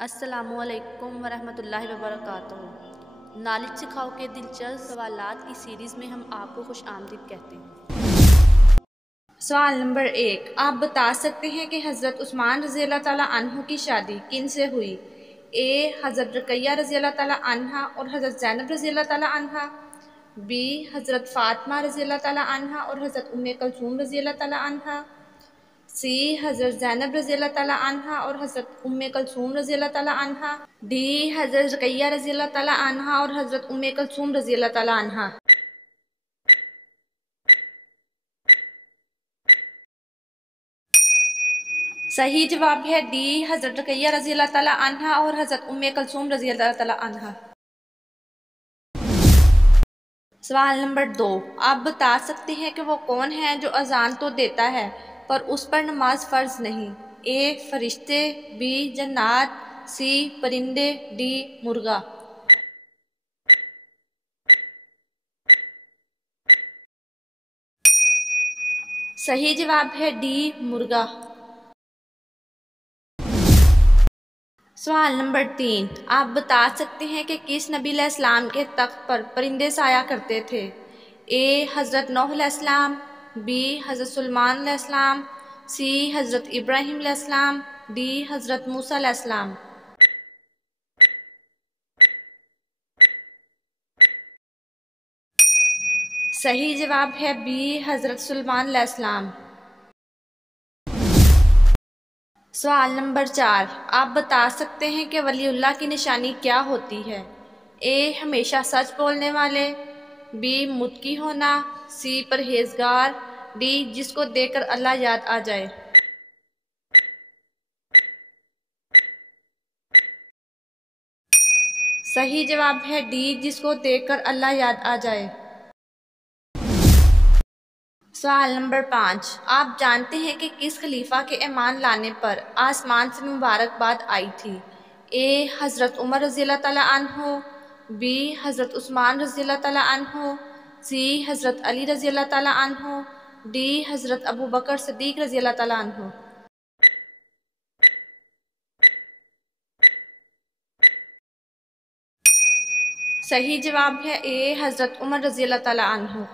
अस्सलामुअलैकुम वरहमतुल्लाहि वबरकातुहू। नॉलेज सिखाओ के दिलचस्प सवालात की सीरीज़ में हम आपको खुश आमदीद कहते हैं। सवाल नंबर 1, आप बता सकते हैं कि हज़रत उस्मान रज़ी अल्लाह ताला अन्हु की शादी किन से हुई? ए हज़रत रुक़ैया रज़ी अल्लाह ताला अन्हा और हज़रत ज़ैनब रज़ी अल्लाह ताला अन्हा, बी हज़रत फ़ातिमा रज़ी अल्लाह ताला अन्हा और हज़रत उम्मे कुलसूम रज़ी अल्लाह ताला अन्हा, सी हज़रत ज़ैनब रज़ी अल्लाह ताला अन्हा और हज़रत उम्मे कुलसूम रज़ी अल्लाह ताला अन्हा, डी हज़रत रुक़ैया रज़ी अल्लाह ताला अन्हा और हज़रत उम्मे कुलसूम रज़ी अल्लाह ताला अन्हा। सही जवाब है डी हज़रत रुक़ैया रज़ी अल्लाह ताला अन्हा और हज़रत उम्मे कुलसूम रज़ी अल्लाह ताला अन्हा। सवाल नंबर 2, आप बता सकते हैं कि वो कौन है जो अजान तो देता है पर उस पर नमाज फ़र्ज नहीं? ए फरिश्ते, बी जन्नात, सी परिंदे, डी मुर्गा। सही जवाब है डी मुर्गा। सवाल नंबर 3, आप बता सकते हैं कि किस नबी अलैहिस्सलाम के तख्त पर परिंदे साया करते थे? ए हज़रत नूह अलैहिस्सलाम, बी हज़रत सुलेमान अलैहिस्सलाम, सी हज़रत इब्राहीम अलैहिस्सलाम, डी हज़रत मूसा अलैहिस्सलाम। सही जवाब है बी हज़रत सुलेमान अलैहिस्सलाम। सवाल नंबर 4, आप बता सकते हैं कि वलीउल्लाह की निशानी क्या होती है? ए हमेशा सच बोलने वाले, बी मुत्की होना, सी परहेजगार, डी जिसको देखकर अल्लाह याद आ जाए। सही जवाब है डी जिसको देखकर अल्लाह याद आ जाए। सवाल नंबर 5, आप जानते हैं कि किस खलीफा के ईमान लाने पर आसमान से मुबारकबाद आई थी? ए हज़रत उमर रज़ी अल्लाह ताला अन्हु, बी हज़रत उस्मान रज़ी अल्लाह ताला अन्हु, सी हज़रत अली रज़ी अल्लाह ताला अन्हु, डी हज़रत अबू बकर सिद्दीक़ रज़ी अल्लाह ताला अन्हु। सही जवाब है ए हज़रत उमर रज़ी अल्लाह ताला अन्हु।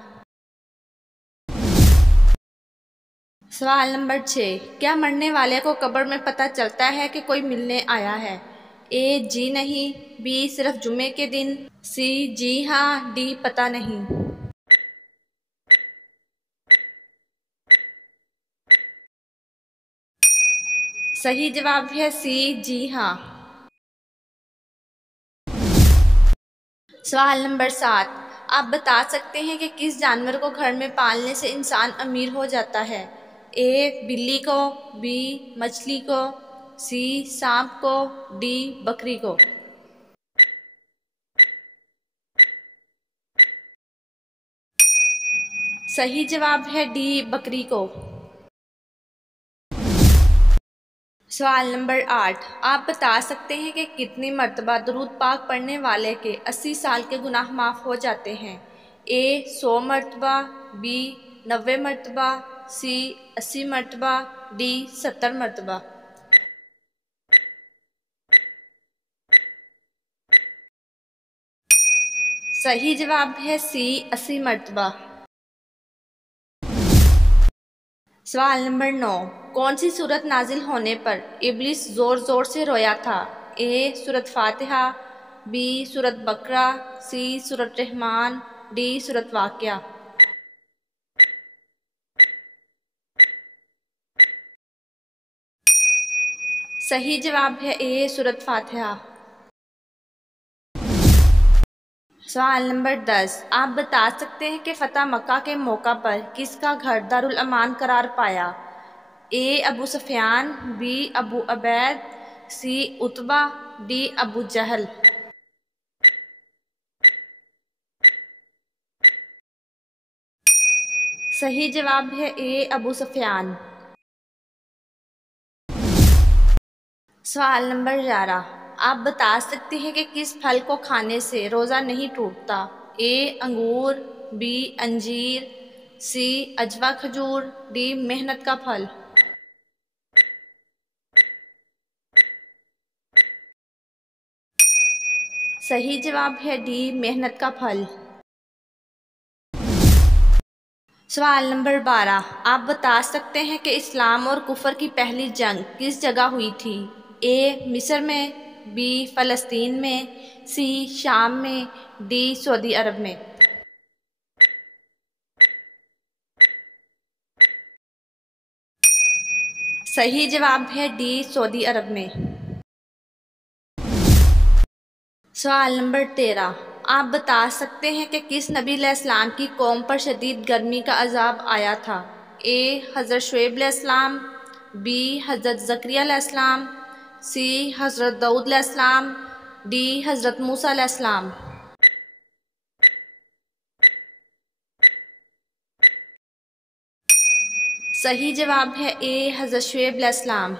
सवाल नंबर 6, क्या मरने वाले को कब्र में पता चलता है कि कोई मिलने आया है? ए जी नहीं, बी सिर्फ जुम्मे के दिन, सी जी हाँ, डी पता नहीं। सही जवाब है सी जी हाँ। सवाल नंबर 7, आप बता सकते हैं कि किस जानवर को घर में पालने से इंसान अमीर हो जाता है? ए बिल्ली को, बी मछली को, सी सांप को, डी बकरी को। सही जवाब है डी बकरी को। सवाल नंबर 8, आप बता सकते हैं कि कितनी मरतबा दुरूद पाक पढ़ने वाले के 80 साल के गुनाह माफ़ हो जाते हैं? ए 100 मरतबा, बी 90 मरतबा, सी 80 मरतबा, डी 70 मरतबा। सही जवाब है सी 80 मरतबा। सवाल नंबर 9, कौन सी सूरत नाजिल होने पर इब्लिस ज़ोर ज़ोर से रोया था? ए सूरत फातिहा, बी सूरत बकरा, सी सूरत रहमान, डी सूरत वाक़िया। सही जवाब है ए सूरत फातिहा। सवाल नंबर 10, आप बता सकते हैं कि फ़तह मक्का के मौका पर किसका घर दारुल अमान करार पाया? ए अबू सुफियान, बी अबू अबैद, सी उतबा, डी अबू जहल। सही जवाब है ए अबू सुफियान। सवाल नंबर 11, आप बता सकते हैं कि किस फल को खाने से रोज़ा नहीं टूटता? ए अंगूर, बी अंजीर, सी अजवा खजूर, डी मेहनत का फल। सही जवाब है डी, मेहनत का फल। सवाल नंबर 12, आप बता सकते हैं कि इस्लाम और कुफर की पहली जंग किस जगह हुई थी? ए मिस्र में, बी फ़लस्तीन में, सी शाम में, डी सऊदी अरब में। सही जवाब है डी, सऊदी अरब में। सवाल नंबर 13, आप बता सकते हैं कि किस नबी अलैहिस्सलाम की कौम पर शदीद गर्मी का अजाब आया था? ए हज़रत शुएब अलैहिस्सलाम, बी हज़रत ज़करिया अलैहिस्सलाम, सी हज़रत दाऊद अलैहिस्सलाम, डी हज़रत मूसा अलैहिस्सलाम। सही जवाब है ए, हज़रत शुएब अलैहिस्सलाम।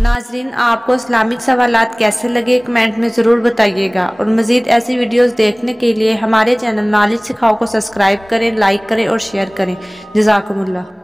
नाजरीन, आपको इस्लामिक सवालात कैसे लगे कमेंट में ज़रूर बताइएगा, और मज़ीद ऐसी वीडियोस देखने के लिए हमारे चैनल नॉलेज सिखाओ को सब्सक्राइब करें, लाइक करें और शेयर करें। जज़ाकुमुल्लाह।